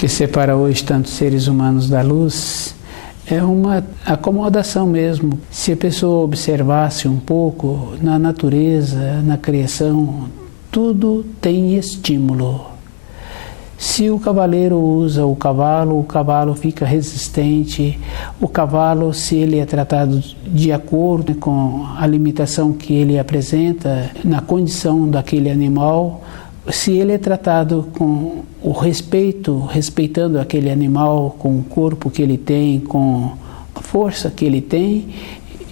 que separa hoje tantos seres humanos da luz é uma acomodação mesmo. Se a pessoa observasse um pouco na natureza, na criação, tudo tem estímulo. Se o cavaleiro usa o cavalo fica resistente. O cavalo, se ele é tratado de acordo com a limitação que ele apresenta na condição daquele animal, se ele é tratado com o respeitando aquele animal, com o corpo que ele tem, com a força que ele tem,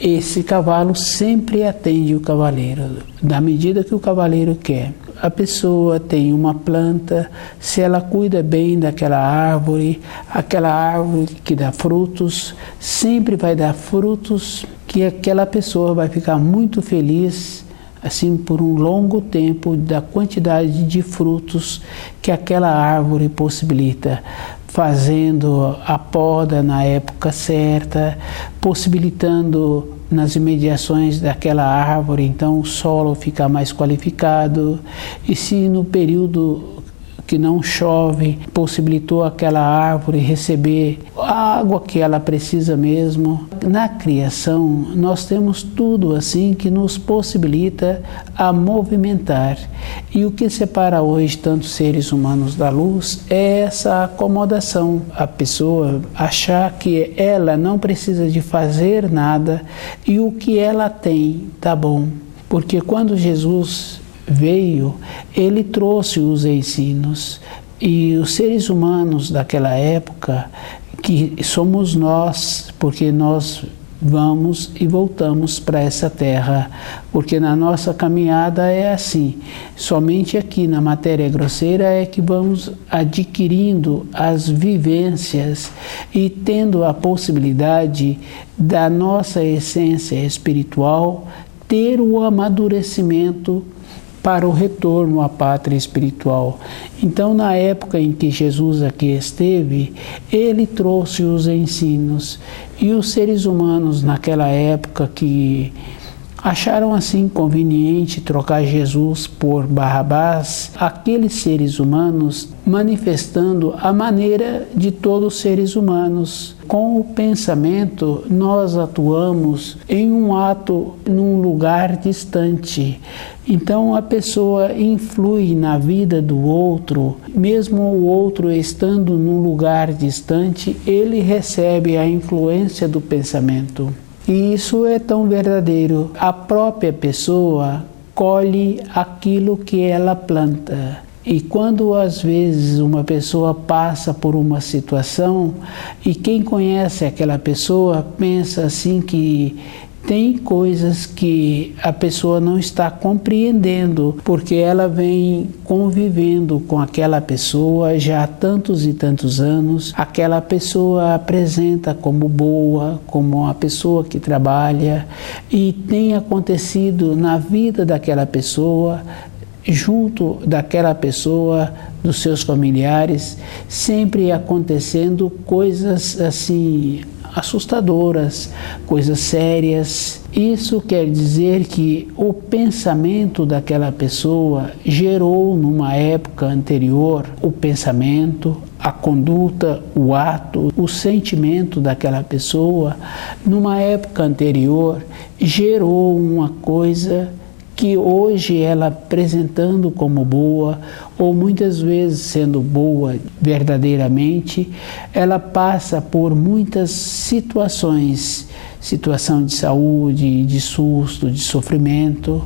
esse cavalo sempre atende o cavaleiro, da medida que o cavaleiro quer. A pessoa tem uma planta, se ela cuida bem daquela árvore, aquela árvore que dá frutos, sempre vai dar frutos que aquela pessoa vai ficar muito feliz, assim por um longo tempo, da quantidade de frutos que aquela árvore possibilita, fazendo a poda na época certa, possibilitando nas imediações daquela árvore, então o solo fica mais qualificado, e se no período que não chove, possibilitou aquela árvore receber a água que ela precisa mesmo. Na criação, nós temos tudo assim que nos possibilita a movimentar. E o que separa hoje tantos seres humanos da luz é essa acomodação. A pessoa achar que ela não precisa de fazer nada e o que ela tem tá bom. Porque quando Jesus veio, ele trouxe os ensinos, e os seres humanos daquela época, que somos nós, porque nós vamos e voltamos para essa terra, porque na nossa caminhada é assim, somente aqui na matéria grosseira é que vamos adquirindo as vivências e tendo a possibilidade da nossa essência espiritual ter o amadurecimento para o retorno à pátria espiritual. Então, na época em que Jesus aqui esteve, ele trouxe os ensinos, e os seres humanos naquela época que acharam assim conveniente trocar Jesus por Barrabás, aqueles seres humanos manifestando a maneira de todos os seres humanos. Com o pensamento, nós atuamos em um ato num lugar distante. Então a pessoa influi na vida do outro, mesmo o outro estando num lugar distante, ele recebe a influência do pensamento. E isso é tão verdadeiro. A própria pessoa colhe aquilo que ela planta. E quando às vezes uma pessoa passa por uma situação e quem conhece aquela pessoa pensa assim que tem coisas que a pessoa não está compreendendo, porque ela vem convivendo com aquela pessoa já há tantos e tantos anos. Aquela pessoa apresenta como boa, como uma pessoa que trabalha, e tem acontecido na vida daquela pessoa, junto daquela pessoa, dos seus familiares, sempre acontecendo coisas assim assustadoras, coisas sérias. Isso quer dizer que o pensamento daquela pessoa gerou numa época anterior o pensamento, a conduta, o ato, o sentimento daquela pessoa, numa época anterior, gerou uma coisa que hoje ela apresentando como boa, ou muitas vezes sendo boa verdadeiramente, ela passa por muitas situações, situação de saúde, de susto, de sofrimento.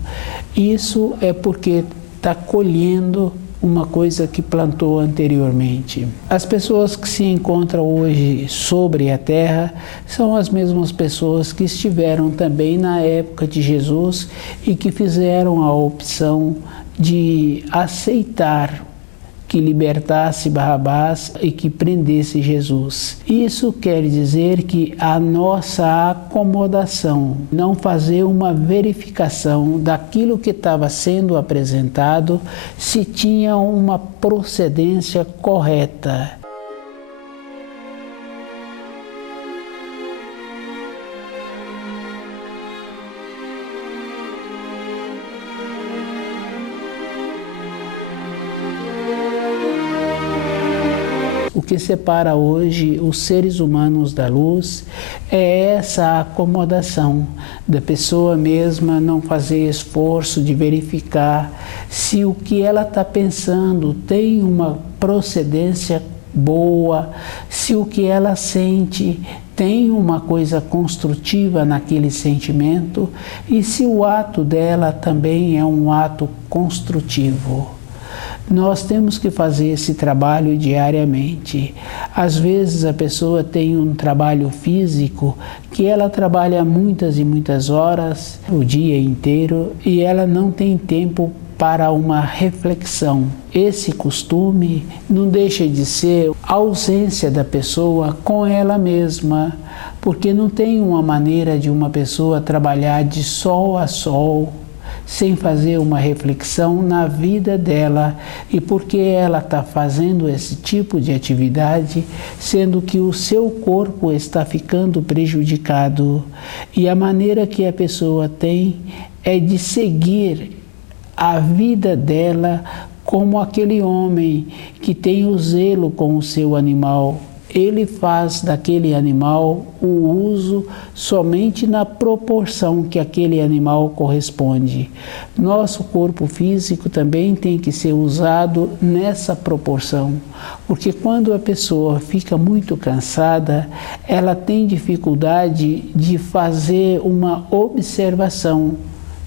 Isso é porque está colhendo uma coisa que plantou anteriormente. As pessoas que se encontram hoje sobre a terra são as mesmas pessoas que estiveram também na época de Jesus e que fizeram a opção de aceitar que libertasse Barrabás e que prendesse Jesus. Isso quer dizer que a nossa acomodação, não fazer uma verificação daquilo que estava sendo apresentado, se tinha uma procedência correta. O que separa hoje os seres humanos da luz é essa acomodação da pessoa mesma não fazer esforço de verificar se o que ela está pensando tem uma procedência boa, se o que ela sente tem uma coisa construtiva naquele sentimento e se o ato dela também é um ato construtivo. Nós temos que fazer esse trabalho diariamente. Às vezes a pessoa tem um trabalho físico que ela trabalha muitas e muitas horas, o dia inteiro, e ela não tem tempo para uma reflexão. Esse costume não deixa de ser a ausência da pessoa com ela mesma, porque não tem uma maneira de uma pessoa trabalhar de sol a sol, sem fazer uma reflexão na vida dela e por que ela está fazendo esse tipo de atividade, sendo que o seu corpo está ficando prejudicado. E a maneira que a pessoa tem é de seguir a vida dela como aquele homem que tem o zelo com o seu animal. Ele faz daquele animal o uso somente na proporção que aquele animal corresponde. Nosso corpo físico também tem que ser usado nessa proporção, porque quando a pessoa fica muito cansada, ela tem dificuldade de fazer uma observação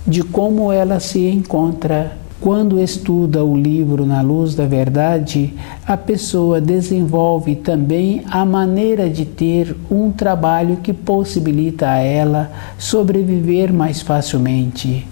de como ela se encontra. Quando estuda o livro Na Luz da Verdade, a pessoa desenvolve também a maneira de ter um trabalho que possibilita a ela sobreviver mais facilmente.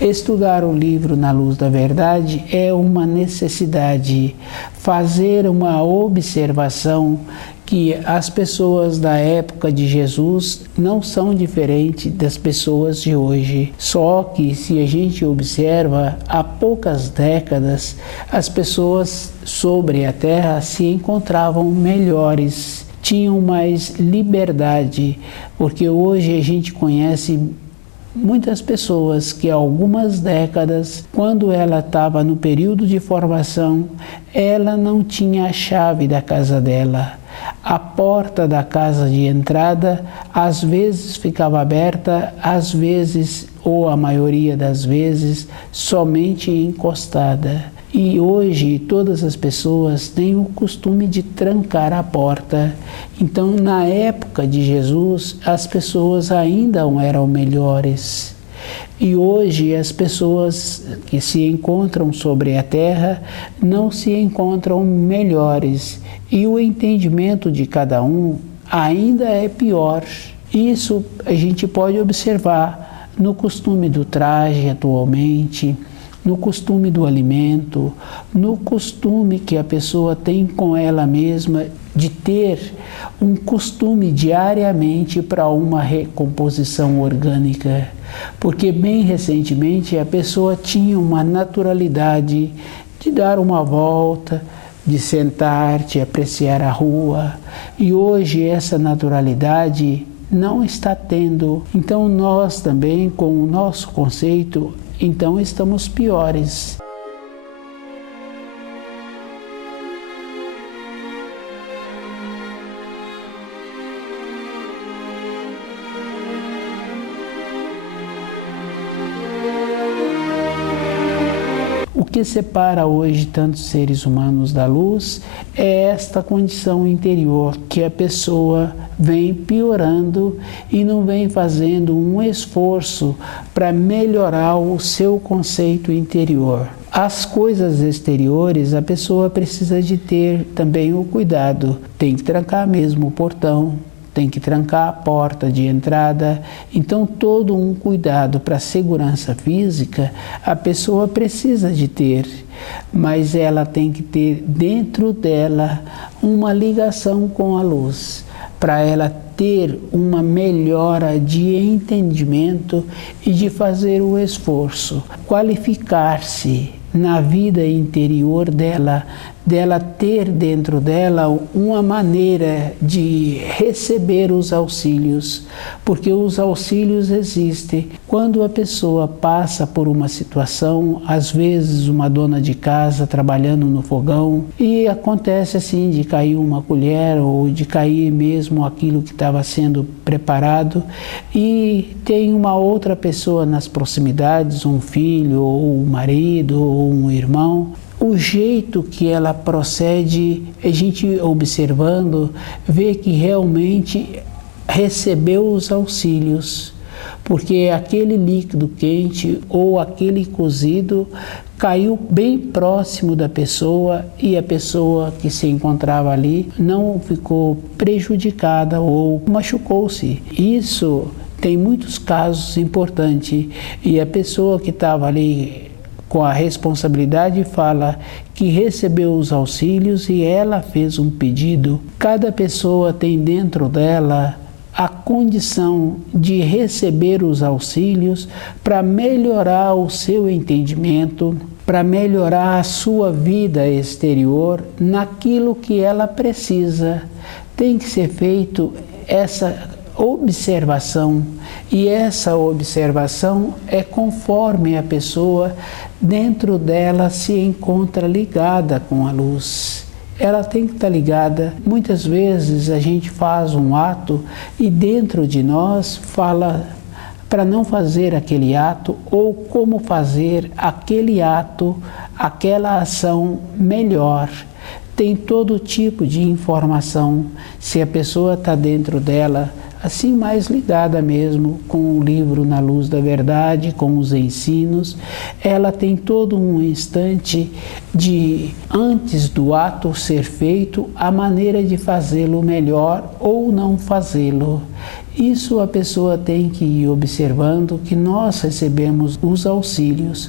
Estudar o livro Na Luz da Verdade é uma necessidade. Fazer uma observação que as pessoas da época de Jesus não são diferentes das pessoas de hoje. Só que se a gente observa, há poucas décadas, as pessoas sobre a Terra se encontravam melhores, tinham mais liberdade, porque hoje a gente conhece muitas pessoas que há algumas décadas, quando ela estava no período de formação, ela não tinha a chave da casa dela. A porta da casa de entrada às vezes ficava aberta, às vezes, ou a maioria das vezes, somente encostada. E hoje todas as pessoas têm o costume de trancar a porta. Então, na época de Jesus, as pessoas ainda não eram melhores. E hoje as pessoas que se encontram sobre a terra não se encontram melhores. E o entendimento de cada um ainda é pior. Isso a gente pode observar no costume do traje atualmente, no costume do alimento, no costume que a pessoa tem com ela mesma de ter um costume diariamente para uma recomposição orgânica. Porque bem recentemente a pessoa tinha uma naturalidade de dar uma volta, de sentar, de apreciar a rua. E hoje essa naturalidade não está tendo. Então nós também, com o nosso conceito, então estamos piores. O que separa hoje tantos seres humanos da luz é esta condição interior que a pessoa vem piorando e não vem fazendo um esforço para melhorar o seu conceito interior. As coisas exteriores, a pessoa precisa de ter também o cuidado. Tem que trancar mesmo o portão, tem que trancar a porta de entrada. Então, todo um cuidado para a segurança física, a pessoa precisa de ter, mas ela tem que ter dentro dela uma ligação com a luz, para ela ter uma melhora de entendimento e de fazer o esforço, qualificar-se na vida interior dela, dela ter dentro dela uma maneira de receber os auxílios, porque os auxílios existem. Quando a pessoa passa por uma situação, às vezes uma dona de casa trabalhando no fogão, e acontece assim de cair uma colher ou de cair mesmo aquilo que estava sendo preparado, e tem uma outra pessoa nas proximidades, um filho ou um marido ou um irmão. O jeito que ela procede, a gente observando, vê que realmente recebeu os auxílios, porque aquele líquido quente ou aquele cozido caiu bem próximo da pessoa e a pessoa que se encontrava ali não ficou prejudicada ou machucou-se. Isso tem muitos casos importantes e a pessoa que estava ali com a responsabilidade fala que recebeu os auxílios e ela fez um pedido. Cada pessoa tem dentro dela a condição de receber os auxílios para melhorar o seu entendimento, para melhorar a sua vida exterior naquilo que ela precisa. Tem que ser feito essa observação, e essa observação é conforme a pessoa dentro dela se encontra ligada com a luz. Ela tem que estar ligada. Muitas vezes a gente faz um ato e dentro de nós fala para não fazer aquele ato ou como fazer aquele ato, aquela ação melhor. Tem todo tipo de informação. Se a pessoa está dentro dela, assim mais ligada mesmo com o livro Na Luz da Verdade, com os ensinos, ela tem todo um instante de, antes do ato ser feito, a maneira de fazê-lo melhor ou não fazê-lo. Isso a pessoa tem que ir observando que nós recebemos os auxílios.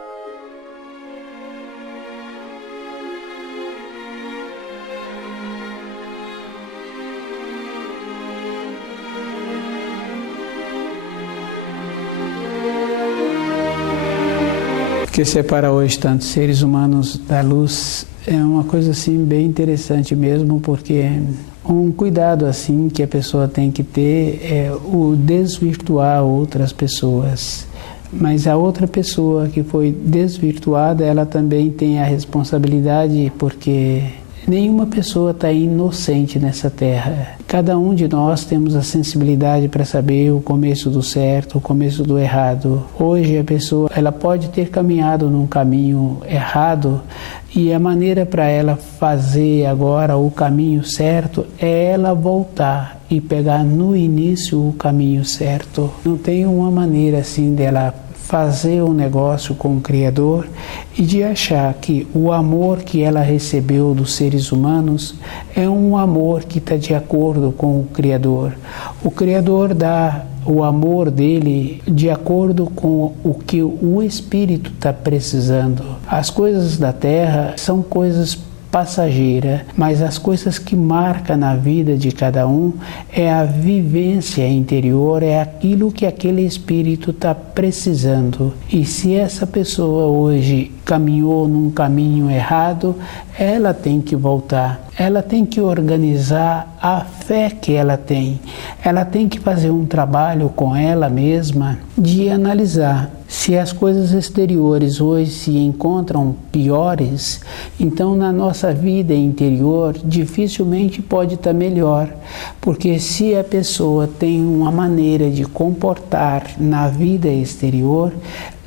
Que separa hoje tantos seres humanos da luz é uma coisa assim bem interessante mesmo, porque um cuidado assim que a pessoa tem que ter é o desvirtuar outras pessoas. Mas a outra pessoa que foi desvirtuada, ela também tem a responsabilidade, porque nenhuma pessoa está inocente nessa terra. Cada um de nós temos a sensibilidade para saber o começo do certo, o começo do errado. Hoje a pessoa ela pode ter caminhado num caminho errado e a maneira para ela fazer agora o caminho certo é ela voltar e pegar no início o caminho certo. Não tem uma maneira assim dela fazer um negócio com o Criador e de achar que o amor que ela recebeu dos seres humanos é um amor que está de acordo com o Criador. O Criador dá o amor dele de acordo com o que o Espírito está precisando. As coisas da terra são coisas passageira, mas as coisas que marcam na vida de cada um é a vivência interior, é aquilo que aquele espírito está precisando. E se essa pessoa hoje caminhou num caminho errado, ela tem que voltar. Ela tem que organizar a fé que ela tem. Ela tem que fazer um trabalho com ela mesma de analisar. Se as coisas exteriores hoje se encontram piores, então na nossa vida interior dificilmente pode estar melhor, porque se a pessoa tem uma maneira de comportar na vida exterior,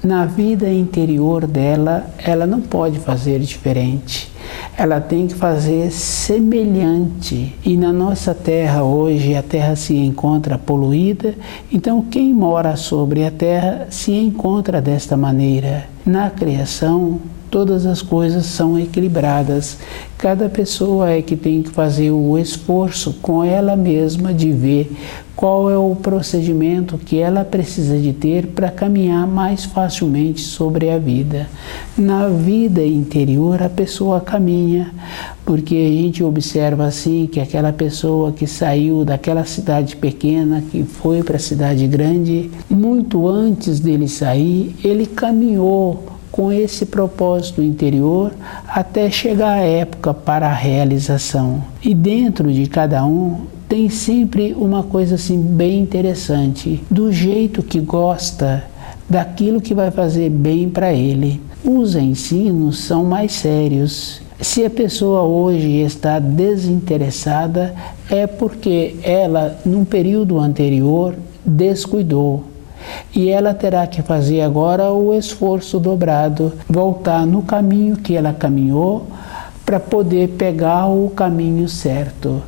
na vida interior dela, ela não pode fazer diferente. Ela tem que fazer semelhante. E na nossa terra hoje, a terra se encontra poluída, então quem mora sobre a terra se encontra desta maneira. Na criação, todas as coisas são equilibradas. Cada pessoa é que tem que fazer o esforço com ela mesma de ver qual é o procedimento que ela precisa de ter para caminhar mais facilmente sobre a vida. Na vida interior, a pessoa caminha, porque a gente observa assim que aquela pessoa que saiu daquela cidade pequena, que foi para a cidade grande, muito antes dele sair, ele caminhou com esse propósito interior até chegar a época para a realização. E dentro de cada um tem sempre uma coisa assim bem interessante, do jeito que gosta, daquilo que vai fazer bem para ele. Os ensinos são mais sérios. Se a pessoa hoje está desinteressada, é porque ela, num período anterior, descuidou. E ela terá que fazer agora o esforço dobrado, voltar no caminho que ela caminhou para poder pegar o caminho certo.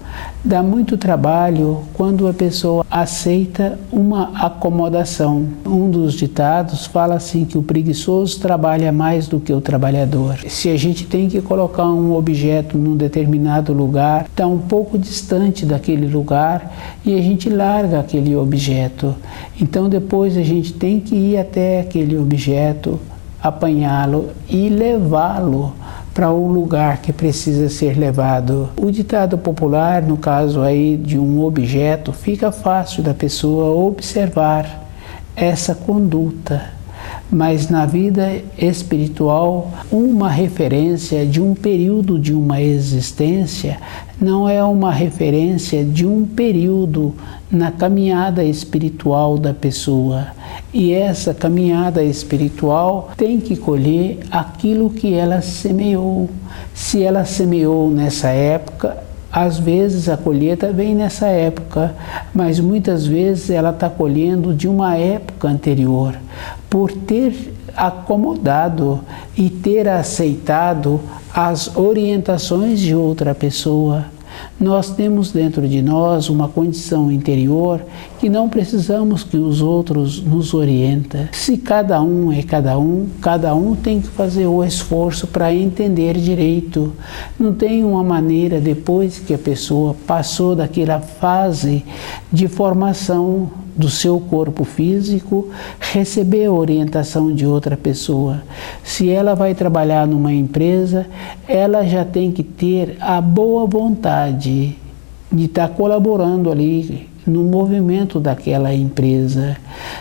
Dá muito trabalho quando a pessoa aceita uma acomodação. Um dos ditados fala assim que o preguiçoso trabalha mais do que o trabalhador. Se a gente tem que colocar um objeto num determinado lugar, está um pouco distante daquele lugar e a gente larga aquele objeto. Então depois a gente tem que ir até aquele objeto, apanhá-lo e levá-lo para o lugar que precisa ser levado. O ditado popular, no caso aí de um objeto, fica fácil da pessoa observar essa conduta. Mas na vida espiritual, uma referência de um período de uma existência não é uma referência de um período na caminhada espiritual da pessoa. E essa caminhada espiritual tem que colher aquilo que ela semeou. Se ela semeou nessa época, às vezes a colheita vem nessa época, mas muitas vezes ela está colhendo de uma época anterior, por ter acomodado e ter aceitado as orientações de outra pessoa. Nós temos dentro de nós uma condição interior que não precisamos que os outros nos orientem. Se cada um é cada um tem que fazer o esforço para entender direito. Não tem uma maneira, depois que a pessoa passou daquela fase de formação do seu corpo físico, receber a orientação de outra pessoa. Se ela vai trabalhar numa empresa, ela já tem que ter a boa vontade de estar colaborando ali no movimento daquela empresa.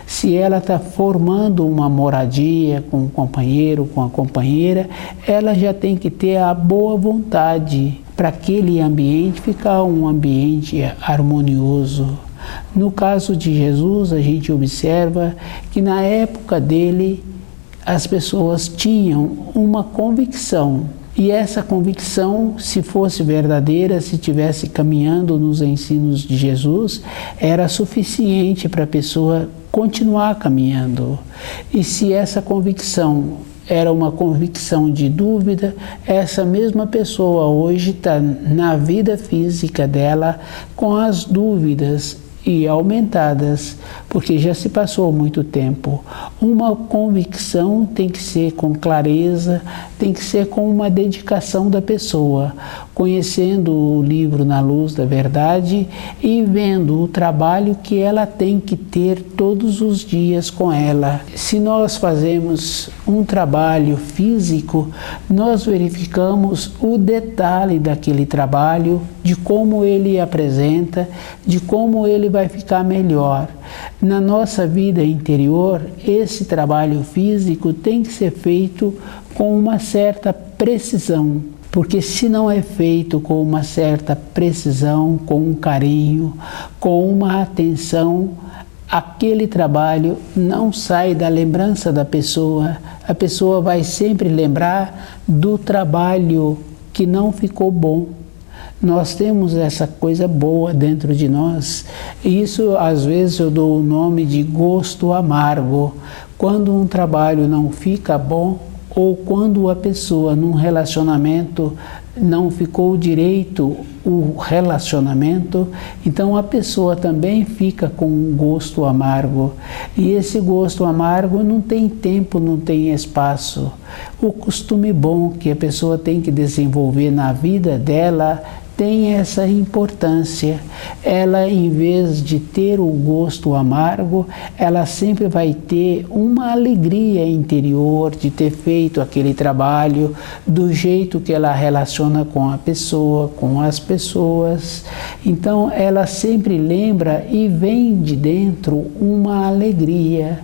Se ela está formando uma moradia com um companheiro, com a companheira, ela já tem que ter a boa vontade para aquele ambiente ficar um ambiente harmonioso. No caso de Jesus, a gente observa que na época dele as pessoas tinham uma convicção. E essa convicção, se fosse verdadeira, se estivesse caminhando nos ensinos de Jesus, era suficiente para a pessoa continuar caminhando. E se essa convicção era uma convicção de dúvida, essa mesma pessoa hoje está na vida física dela com as dúvidas e aumentadas, porque já se passou muito tempo. Uma convicção tem que ser com clareza, tem que ser com uma dedicação da pessoa, conhecendo o livro Na Luz da Verdade e vendo o trabalho que ela tem que ter todos os dias com ela. Se nós fazemos um trabalho físico, nós verificamos o detalhe daquele trabalho, de como ele apresenta, de como ele vai ficar melhor. Na nossa vida interior, esse trabalho físico tem que ser feito com uma certa precisão, porque se não é feito com uma certa precisão, com um carinho, com uma atenção, aquele trabalho não sai da lembrança da pessoa. A pessoa vai sempre lembrar do trabalho que não ficou bom. Nós temos essa coisa boa dentro de nós, e isso às vezes eu dou o nome de gosto amargo. Quando um trabalho não fica bom, ou quando a pessoa num relacionamento não ficou direito o relacionamento, então a pessoa também fica com um gosto amargo. E esse gosto amargo não tem tempo, não tem espaço. O costume bom que a pessoa tem que desenvolver na vida dela tem essa importância. Ela, em vez de ter o gosto amargo, ela sempre vai ter uma alegria interior de ter feito aquele trabalho do jeito que ela relaciona com a pessoa, com as pessoas. Então, ela sempre lembra e vem de dentro uma alegria.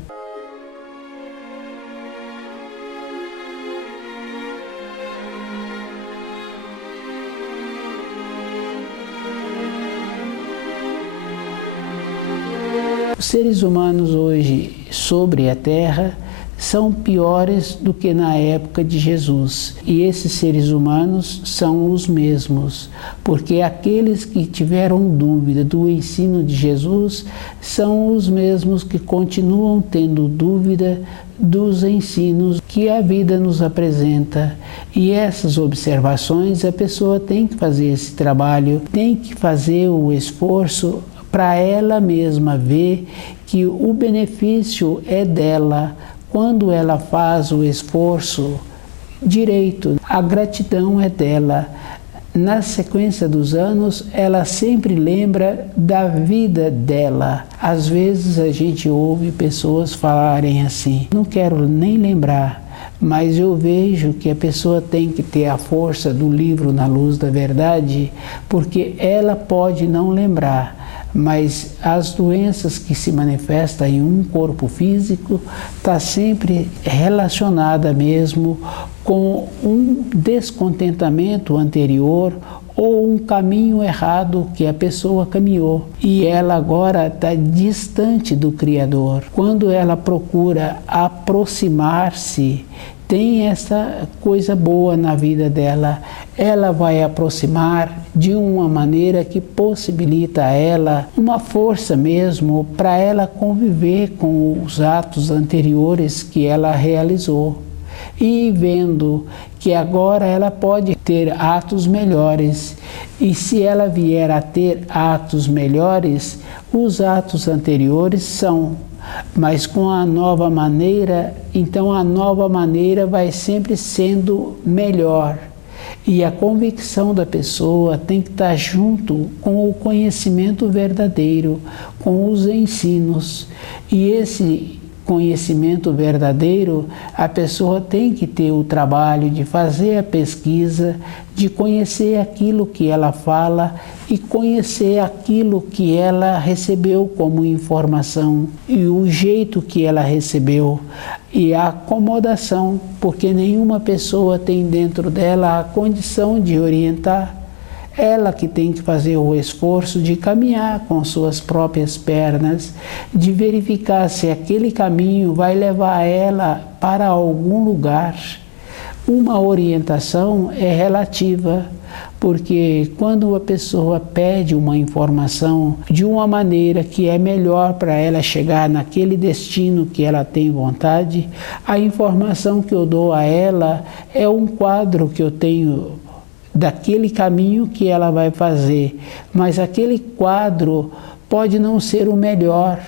Os seres humanos hoje sobre a Terra são piores do que na época de Jesus. E esses seres humanos são os mesmos, porque aqueles que tiveram dúvida do ensino de Jesus são os mesmos que continuam tendo dúvida dos ensinos que a vida nos apresenta. E essas observações a pessoa tem que fazer esse trabalho, tem que fazer o esforço para ela mesma ver que o benefício é dela, quando ela faz o esforço direito. A gratidão é dela. Na sequência dos anos, ela sempre lembra da vida dela. Às vezes a gente ouve pessoas falarem assim: não quero nem lembrar, mas eu vejo que a pessoa tem que ter a força do livro Na Luz da Verdade, porque ela pode não lembrar, mas as doenças que se manifestam em um corpo físico está sempre relacionada mesmo com um descontentamento anterior ou um caminho errado que a pessoa caminhou. E ela agora está distante do Criador. Quando ela procura aproximar-se, tem essa coisa boa na vida dela, ela vai aproximar de uma maneira que possibilita a ela uma força mesmo para ela conviver com os atos anteriores que ela realizou. E vendo que agora ela pode ter atos melhores, e se ela vier a ter atos melhores, os atos anteriores são, mas com a nova maneira, então a nova maneira vai sempre sendo melhor. E a convicção da pessoa tem que estar junto com o conhecimento verdadeiro, com os ensinos. E esse conhecimento verdadeiro, a pessoa tem que ter o trabalho de fazer a pesquisa, de conhecer aquilo que ela fala e conhecer aquilo que ela recebeu como informação e o jeito que ela recebeu e a acomodação, porque nenhuma pessoa tem dentro dela a condição de orientar. Ela que tem que fazer o esforço de caminhar com suas próprias pernas, de verificar se aquele caminho vai levar ela para algum lugar. Uma orientação é relativa, porque quando a pessoa pede uma informação de uma maneira que é melhor para ela chegar naquele destino que ela tem vontade, a informação que eu dou a ela é um quadro que eu tenho daquele caminho que ela vai fazer, mas aquele quadro pode não ser o melhor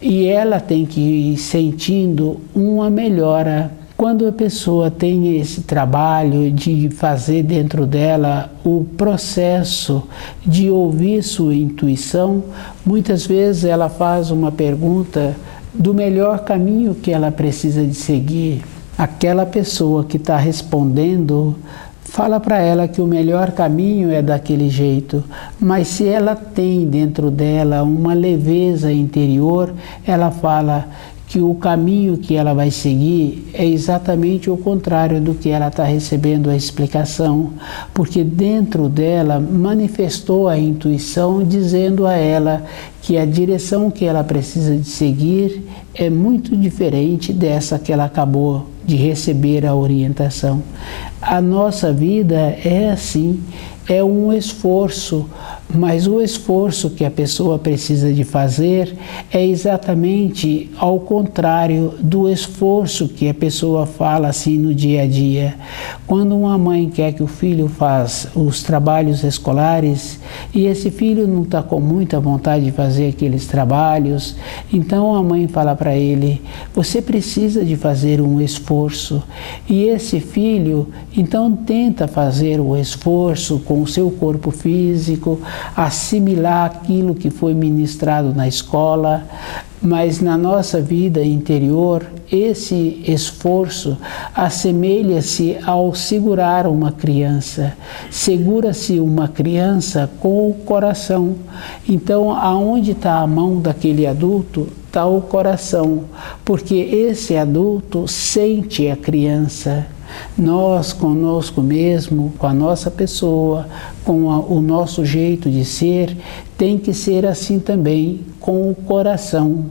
e ela tem que ir sentindo uma melhora. Quando a pessoa tem esse trabalho de fazer dentro dela o processo de ouvir sua intuição, muitas vezes ela faz uma pergunta do melhor caminho que ela precisa de seguir. Aquela pessoa que está respondendo fala para ela que o melhor caminho é daquele jeito, mas se ela tem dentro dela uma leveza interior, ela fala que o caminho que ela vai seguir é exatamente o contrário do que ela está recebendo a explicação, porque dentro dela manifestou a intuição dizendo a ela que a direção que ela precisa de seguir é muito diferente dessa que ela acabou de receber a orientação. A nossa vida é assim, é um esforço, mas o esforço que a pessoa precisa de fazer é exatamente ao contrário do esforço que a pessoa fala assim no dia a dia. Quando uma mãe quer que o filho faça os trabalhos escolares e esse filho não está com muita vontade de fazer aqueles trabalhos, então a mãe fala para ele: você precisa de fazer um esforço. E esse filho então tenta fazer o esforço com o seu corpo físico, assimilar aquilo que foi ministrado na escola, mas na nossa vida interior, esse esforço assemelha-se ao segurar uma criança. Segura-se uma criança com o coração. Então, aonde está a mão daquele adulto, está o coração, porque esse adulto sente a criança. Nós, conosco mesmo, com a nossa pessoa, com o nosso jeito de ser, tem que ser assim também com o coração,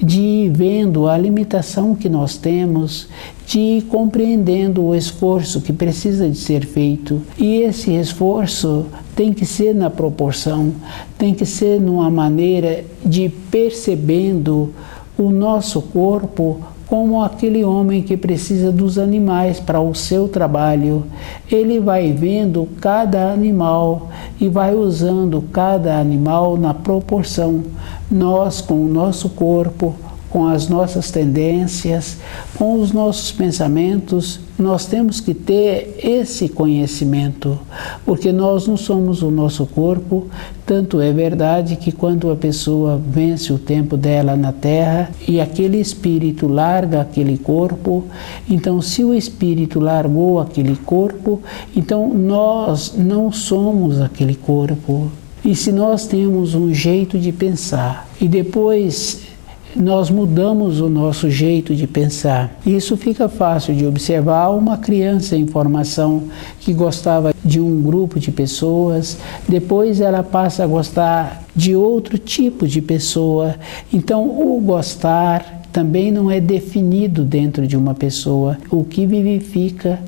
de ir vendo a limitação que nós temos, de ir compreendendo o esforço que precisa de ser feito. E esse esforço tem que ser na proporção, tem que ser numa maneira de percebendo o nosso corpo como aquele homem que precisa dos animais para o seu trabalho. Ele vai vendo cada animal e vai usando cada animal na proporção. Nós, com o nosso corpo, com as nossas tendências, com os nossos pensamentos, nós temos que ter esse conhecimento, porque nós não somos o nosso corpo. Tanto é verdade que quando a pessoa vence o tempo dela na Terra e aquele espírito larga aquele corpo, então se o espírito largou aquele corpo, então nós não somos aquele corpo. E se nós temos um jeito de pensar e depois nós mudamos o nosso jeito de pensar, isso fica fácil de observar. Uma criança em formação que gostava de um grupo de pessoas, depois ela passa a gostar de outro tipo de pessoa. Então, o gostar também não é definido dentro de uma pessoa. O que vivifica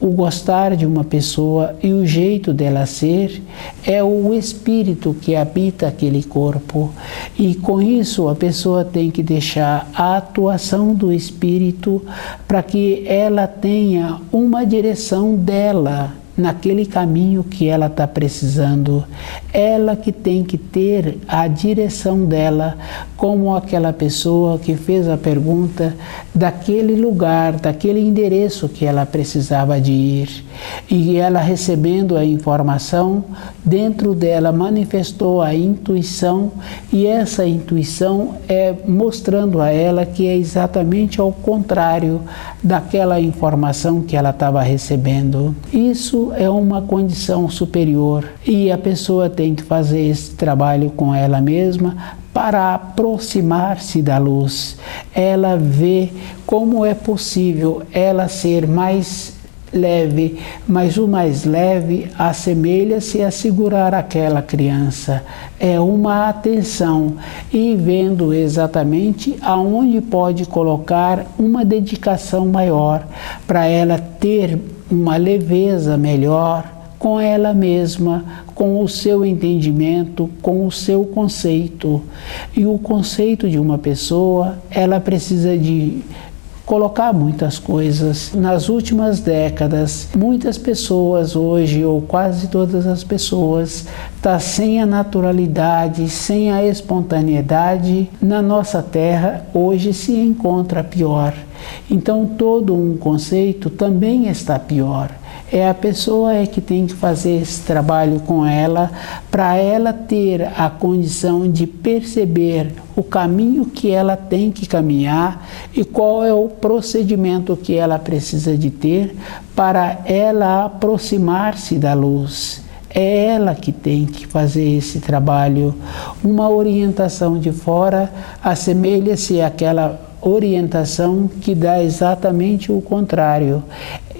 o gostar de uma pessoa e o jeito dela ser é o espírito que habita aquele corpo. E com isso a pessoa tem que deixar a atuação do espírito para que ela tenha uma direção dela naquele caminho que ela está precisando. Ela que tem que ter a direção dela, como aquela pessoa que fez a pergunta daquele lugar, daquele endereço que ela precisava de ir. E ela, recebendo a informação, dentro dela manifestou a intuição, e essa intuição é mostrando a ela que é exatamente ao contrário daquela informação que ela estava recebendo. Isso é uma condição superior, e a pessoa tem que fazer esse trabalho com ela mesma para aproximar-se da luz. Ela vê como é possível ela ser mais leve, mas o mais leve assemelha-se a segurar aquela criança. É uma atenção e vendo exatamente aonde pode colocar uma dedicação maior para ela ter uma leveza melhor com ela mesma, com o seu entendimento, com o seu conceito. E o conceito de uma pessoa, ela precisa de colocar muitas coisas. Nas últimas décadas, muitas pessoas hoje, ou quase todas as pessoas, estão sem a naturalidade, sem a espontaneidade. Na nossa terra, hoje se encontra pior. Então, todo um conceito também está pior. É a pessoa que tem que fazer esse trabalho com ela, para ela ter a condição de perceber o caminho que ela tem que caminhar e qual é o procedimento que ela precisa de ter para ela aproximar-se da luz. É ela que tem que fazer esse trabalho. Uma orientação de fora assemelha-se àquela orientação que dá exatamente o contrário.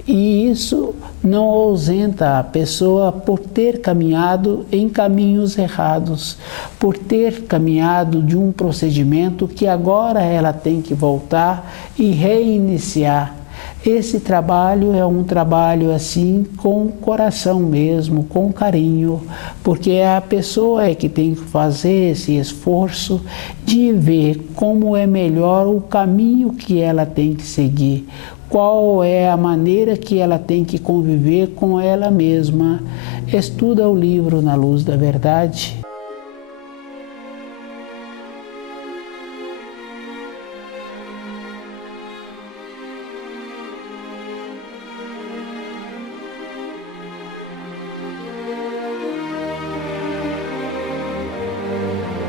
E isso não ausenta a pessoa por ter caminhado em caminhos errados, por ter caminhado de um procedimento que agora ela tem que voltar e reiniciar. Esse trabalho é um trabalho assim com o coração mesmo, com carinho, porque é a pessoa que tem que fazer esse esforço de ver como é melhor o caminho que ela tem que seguir. Qual é a maneira que ela tem que conviver com ela mesma. Estuda o livro Na Luz da Verdade.